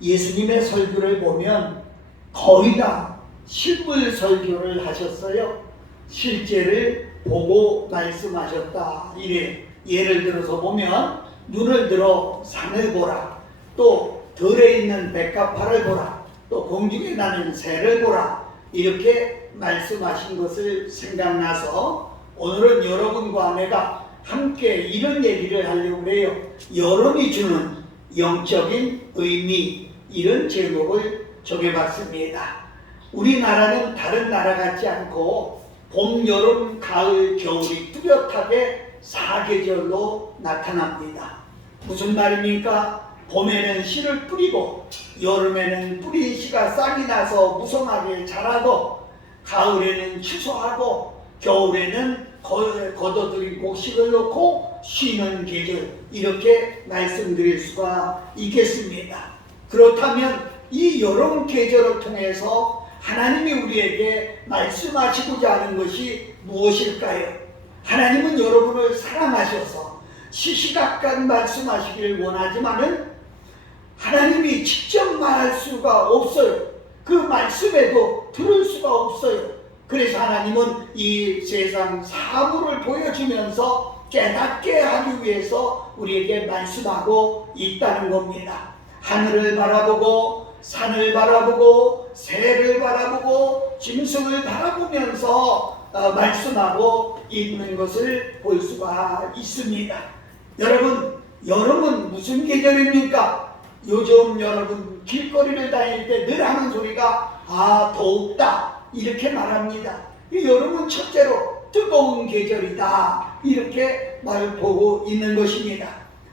예수님의 설교를 보면 거의 다 실물 설교를 하셨어요. 실제를 보고 말씀하셨다. 이래 예를 들어서 보면 눈을 들어 산을 보라, 또 들에 있는 백합화를 보라, 또 공중에 나는 새를 보라, 이렇게 말씀하신 것을 생각나서 오늘은 여러분과 내가 함께 이런 얘기를 하려고 해요. 여름이 주는 영적인 의미, 이런 제목을 정해봤습니다. 우리나라는 다른 나라 같지 않고 봄, 여름, 가을, 겨울이 뚜렷하게 사계절로 나타납니다. 무슨 말입니까? 봄에는 씨를 뿌리고, 여름에는 뿌린 씨가 싹이 나서 무성하게 자라고, 가을에는 추수하고, 겨울에는 걷어들인 곡식을 넣고 쉬는 계절, 이렇게 말씀드릴 수가 있겠습니다. 그렇다면 이 여름 계절을 통해서 하나님이 우리에게 말씀하시고자 하는 것이 무엇일까요? 하나님은 여러분을 사랑하셔서 시시각각 말씀하시기를 원하지만은 하나님이 직접 말할 수가 없어요. 그 말씀에도 들을 수가 없어요. 그래서 하나님은 이 세상 사물을 보여주면서 깨닫게 하기 위해서 우리에게 말씀하고 있다는 겁니다. 하늘을 바라보고, 산을 바라보고, 새를 바라보고, 짐승을 바라보면서 말씀하고 있는 것을 볼 수가 있습니다. 여러분, 여름은 무슨 계절입니까? 요즘 여러분 길거리를 다닐 때 늘 하는 소리가 더웁다, 이렇게 말합니다. 이 여름은 첫째로 뜨거운 계절이다, 이렇게 말보고 있는 것입니다.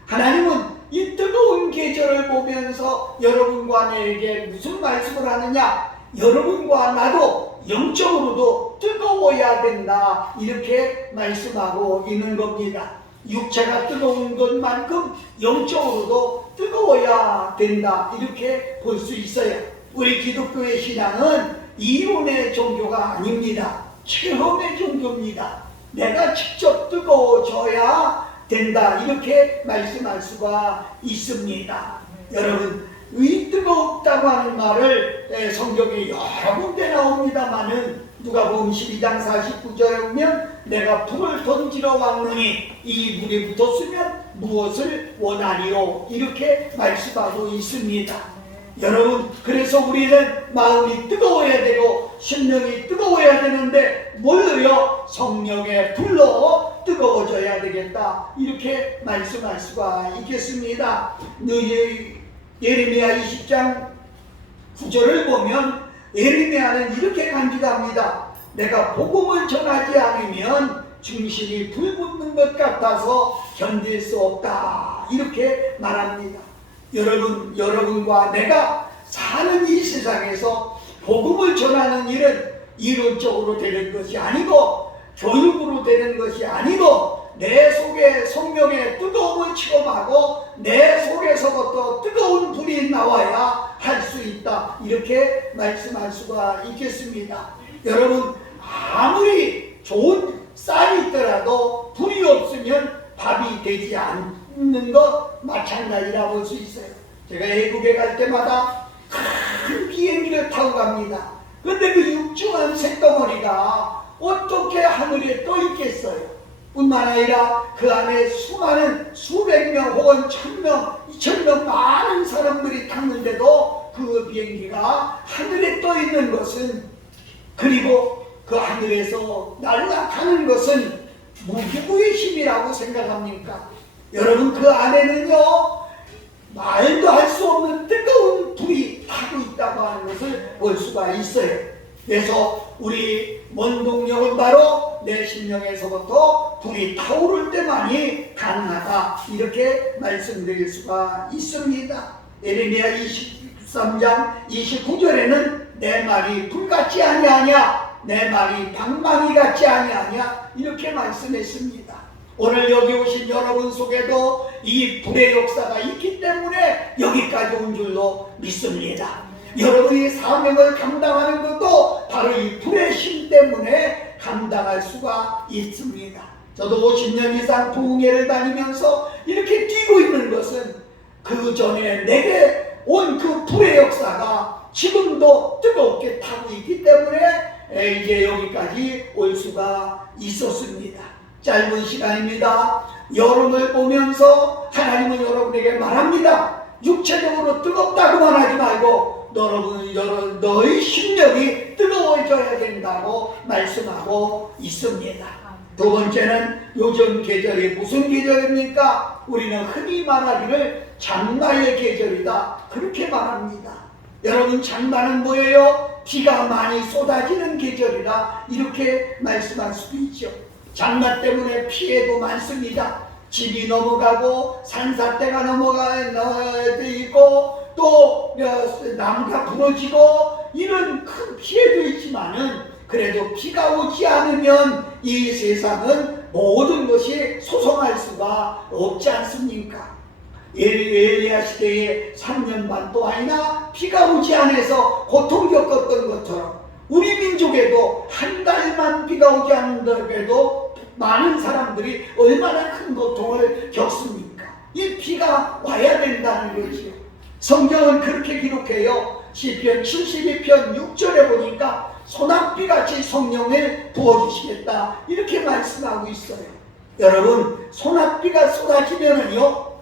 하나님은 이 뜨거운 계절을 보면서 여러분과 내게 무슨 말씀을 하느냐? 여러분과 나도 영적으로도 뜨거워야 된다, 이렇게 말씀하고 있는 겁니다. 육체가 뜨거운 것만큼 영적으로도 뜨거워야 된다, 이렇게 볼 수 있어요. 우리 기독교의 신앙은 이론의 종교가 아닙니다. 체험의 종교입니다. 내가 직접 뜨거워져야 된다, 이렇게 말씀할 수가 있습니다. 여러분, 이 뜨겁다고 하는 말을 성경에 여러 군데 나옵니다마는 누가복음 12장 49절에 보면 내가 불을 던지러 왔느니 이 불이 붙었으면 무엇을 원하리요, 이렇게 말씀하고 있습니다. 여러분, 그래서 우리는 마음이 뜨거워야 되고 심령이 뜨거워야 되는데 뭘로요? 성령의 불로 뜨거워져야 되겠다, 이렇게 말씀할 수가 있겠습니다. 예레미야 20장 9절을 보면 예레미야는 이렇게 간직합니다. 내가 복음을 전하지 않으면 중심이 불 붙는 것 같아서 견딜 수 없다, 이렇게 말합니다. 여러분과 내가 사는 이 세상에서 복음을 전하는 일은 이론적으로 되는 것이 아니고 교육으로 되는 것이 아니고 내 속에 성령의 뜨거움을 체험하고 내 속에서부터 뜨거운 불이 나와야 할 수 있다, 이렇게 말씀할 수가 있겠습니다. 여러분, 아무리 좋은 쌀이 있더라도 불이 없으면 밥이 되지 않는 것 마찬가지라 볼 수 있어요. 제가 외국에 갈 때마다 큰 비행기를 타고 갑니다. 그런데 그 육중한 쇳덩어리가 어떻게 하늘에 떠 있겠어요? 뿐만 아니라 그 안에 수많은 수백 명 혹은 1000명, 2000명 많은 사람들이 탔는데도 그 비행기가 하늘에 떠 있는 것은, 그리고 그 하늘에서 날아가는 것은 무기구의 힘이라고 생각합니까? 여러분, 그 안에는요 말도 할 수 없는 뜨거운 불이 타고 있다고 하는 것을 볼 수가 있어요. 그래서 우리 원동력은 바로 내 심령에서부터 불이 타오를 때만이 가능하다, 이렇게 말씀드릴 수가 있습니다. 예레미야 23장 29절에는 내 말이 불같지 아니하냐, 내 말이 방망이 같지 아니하냐, 이렇게 말씀했습니다. 오늘 여기 오신 여러분 속에도 이 불의 역사가 있기 때문에 여기까지 온 줄로 믿습니다. 여러분이 사명을 감당하는 것도 바로 이 불의 힘 때문에 감당할 수가 있습니다. 저도 50년 이상 부흥회를 다니면서 이렇게 뛰고 있는 것은 그 전에 내게 온 그 불의 역사가 지금도 뜨겁게 타고 있기 때문에 이제 여기까지 올 수가 있었습니다. 짧은 시간입니다. 여름을 보면서 하나님은 여러분에게 말합니다. 육체적으로 뜨겁다고만 하지 말고 너의 심령이 뜨거워져야 된다고 말씀하고 있습니다. 두 번째는 요즘 계절이 무슨 계절입니까? 우리는 흔히 말하기를 장마의 계절이다, 그렇게 말합니다. 여러분, 장마는 뭐예요? 비가 많이 쏟아지는 계절이라 이렇게 말씀할 수도 있죠. 장마 때문에 피해도 많습니다. 집이 넘어가고 산사태가 넘어가도 있고 또 나무가 부러지고 이런 큰 피해도 있지만은 그래도 비가 오지 않으면 이 세상은 모든 것이 소송할 수가 없지 않습니까? 엘리야 시대에 3년 반 동안이나 비가 오지 않아서 고통 겪었던 것처럼 우리 민족에도 한 달만 비가 오지 않는다고 많은 사람들이 얼마나 큰 고통을 겪습니까? 이 비가 와야 된다는 거지요. 성경은 그렇게 기록해요. 시편 72편 6절에 보니까 소낙비같이 성령을 부어주시겠다, 이렇게 말씀하고 있어요. 여러분, 소낙비가 쏟아지면은요,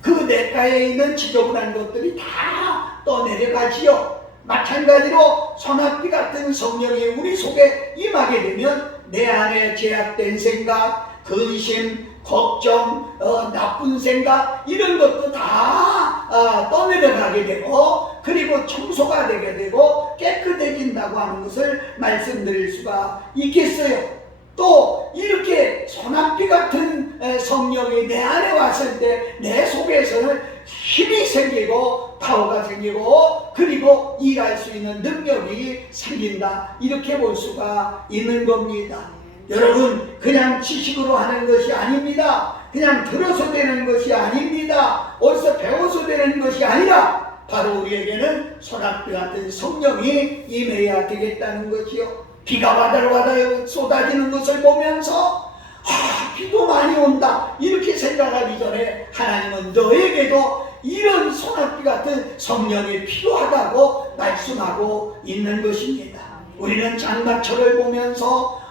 그 냇가에 있는 지저분한 것들이 다 떠내려가지요. 마찬가지로 소낙비 같은 성령이 우리 속에 임하게 되면 내 안에 제약된 생각, 근심, 걱정, 나쁜 생각 이런 것도 다 떠내려가게 되고, 그리고 청소가 되게 되고 깨끗해진다고 하는 것을 말씀드릴 수가 있겠어요. 또 이렇게 소낙비 같은 성령이 내 안에 왔을 때 내 속에서는 힘이 생기고 파워가 생기고 그리고 일할 수 있는 능력이 생긴다, 이렇게 볼 수가 있는 겁니다. 여러분, 그냥 지식으로 하는 것이 아닙니다. 그냥 들어서 되는 것이 아닙니다. 어디서 배워서 되는 것이 아니라 바로 우리에게는 소낙비 같은 성령이 임해야 되겠다는 것이요. 비가 와달와달 쏟아지는 것을 보면서 비도 많이 온다 이렇게 생각하기 전에 하나님은 너에게도 이런 소낙비 같은 성령이 필요하다고 말씀하고 있는 것입니다. 우리는 장마철을 보면서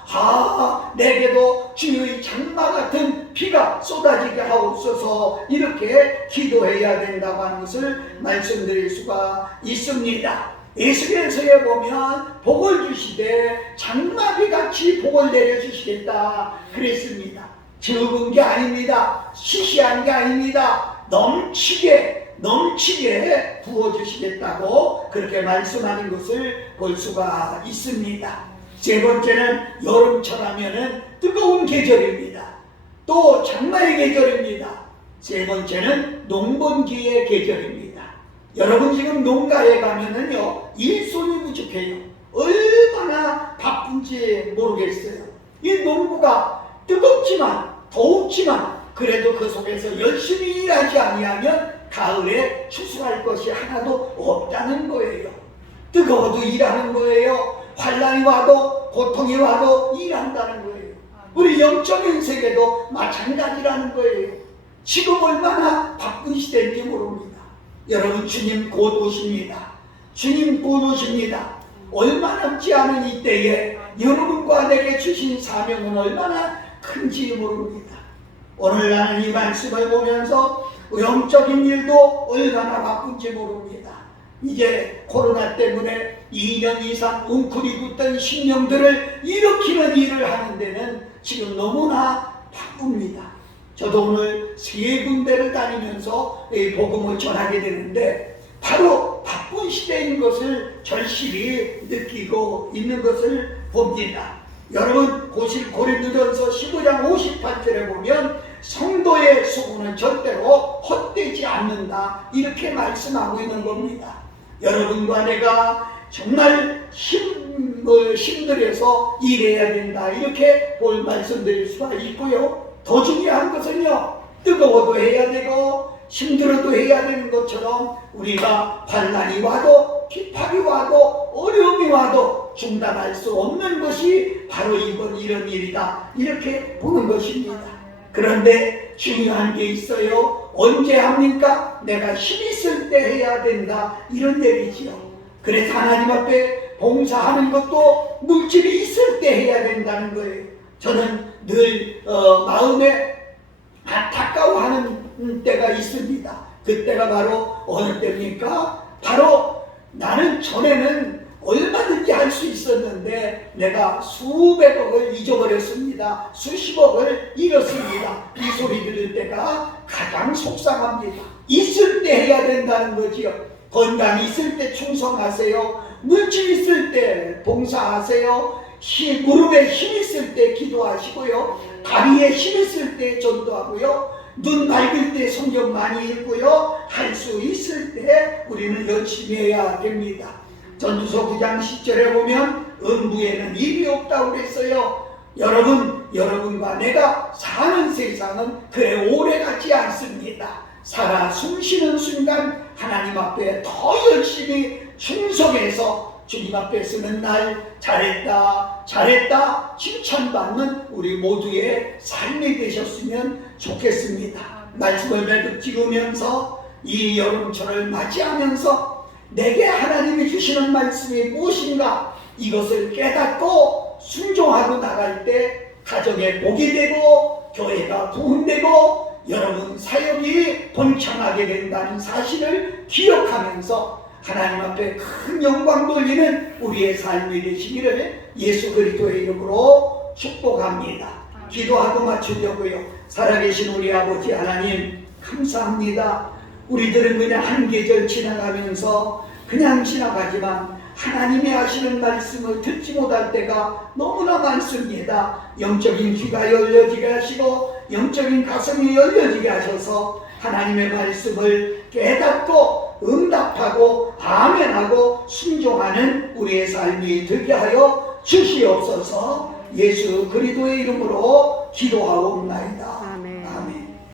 내게도 주의 장마 같은 비가 쏟아지게 하옵소서 이렇게 기도해야 된다고 하는 것을 말씀드릴 수가 있습니다. 에스겔서에 보면 복을 주시되 장마비같이 복을 내려주시겠다 그랬습니다. 적은 게 아닙니다. 시시한 게 아닙니다. 넘치게 부어주시겠다고 그렇게 말씀하는 것을 볼 수가 있습니다. 세 번째는 여름철 하면은 뜨거운 계절입니다. 또 장마의 계절입니다. 세 번째는 농번기의 계절입니다. 여러분, 지금 농가에 가면은요, 일손이 부족해요. 얼마나 바쁜지 모르겠어요. 이 농부가 뜨겁지만 더웠지만 그래도 그 속에서 열심히 일하지 아니하면 가을에 추수할 것이 하나도 없다는 거예요. 뜨거워도 일하는 거예요. 환난이 와도 고통이 와도 일한다는 거예요. 우리 영적인 세계도 마찬가지라는 거예요. 지금 얼마나 바쁜 시대인지 모릅니다. 여러분, 주님 곧 오십니다. 주님 곧 오십니다. 얼마 남지 않은 이때에 여러분과 내게 주신 사명은 얼마나 큰지 모릅니다. 오늘 나는 이 말씀을 보면서 영적인 일도 얼마나 바쁜지 모릅니다. 이제 코로나 때문에 2년 이상 웅크리 굳던 심령들을 일으키는 일을 하는 데는 지금 너무나 바쁩니다. 저도 오늘 세 군데를 다니면서 이 복음을 전하게 되는데 바로 바쁜 시대인 것을 절실히 느끼고 있는 것을 봅니다. 여러분, 고린도전서 15장 58절에 보면 성도의 수고는 절대로 헛되지 않는다 이렇게 말씀하고 있는 겁니다. 여러분과 내가 정말 힘들어서 일해야 된다 이렇게 말씀드릴 수가 있고요. 더 중요한 것은요, 뜨거워도 해야 되고 힘들어도 해야 되는 것처럼 우리가 환난이 와도 핍박이 와도 어려움이 와도 중단할 수 없는 것이 바로 이런 일이다 이렇게 보는 것입니다. 그런데 중요한 게 있어요. 언제 합니까? 내가 힘 있을 때 해야 된다, 이런 얘기지요. 그래서 하나님 앞에 봉사하는 것도 물질이 있을 때 해야 된다는 거예요. 저는 늘 마음에 안타까워하는 때가 있습니다. 그때가 바로 어느 때입니까? 바로 나는 전에는 얼마든지 할 수 있었는데 내가 수백억을 잊어버렸습니다. 수십억을 잃었습니다. 이 소리 들을 때가 가장 속상합니다. 있을 때 해야 된다는 거지요. 건강이 있을 때 충성하세요. 물질 있을 때 봉사하세요. 무릎에 힘 있을 때 기도하시고요. 다리에 힘 있을 때 전도하고요. 눈 밝을 때 성경 많이 읽고요. 할 수 있을 때 우리는 열심히 해야 됩니다. 전도서 9장 10절에 보면 음부에는 입이 없다고 그랬어요. 여러분과 내가 사는 세상은 그래 오래가지 않습니다. 살아 숨쉬는 순간 하나님 앞에 더 열심히 충성해서 주님 앞에 서는 날 잘했다 칭찬받는 우리 모두의 삶이 되셨으면 좋겠습니다. 말씀을 매듭 지으면서 이 여름철을 맞이하면서 내게 하나님이 주시는 말씀이 무엇인가, 이것을 깨닫고 순종하고 나갈 때 가정에 복이 되고 교회가 부흥되고 여러분 사역이 번창하게 된다는 사실을 기억하면서 하나님 앞에 큰 영광 돌리는 우리의 삶이 되시기를 예수 그리스도의 이름으로 축복합니다. 기도하고 마치려고요. 살아계신 우리 아버지 하나님 감사합니다. 우리들은 그냥 한 계절 지나가면서 그냥 지나가지만 하나님이 하시는 말씀을 듣지 못할 때가 너무나 많습니다. 영적인 귀가 열려지게 하시고 영적인 가슴이 열려지게 하셔서 하나님의 말씀을 깨닫고 응답하고 아멘하고 순종하는 우리의 삶이 되게 하여 주시옵소서. 예수 그리스도의 이름으로 기도하옵나이다. 아멘.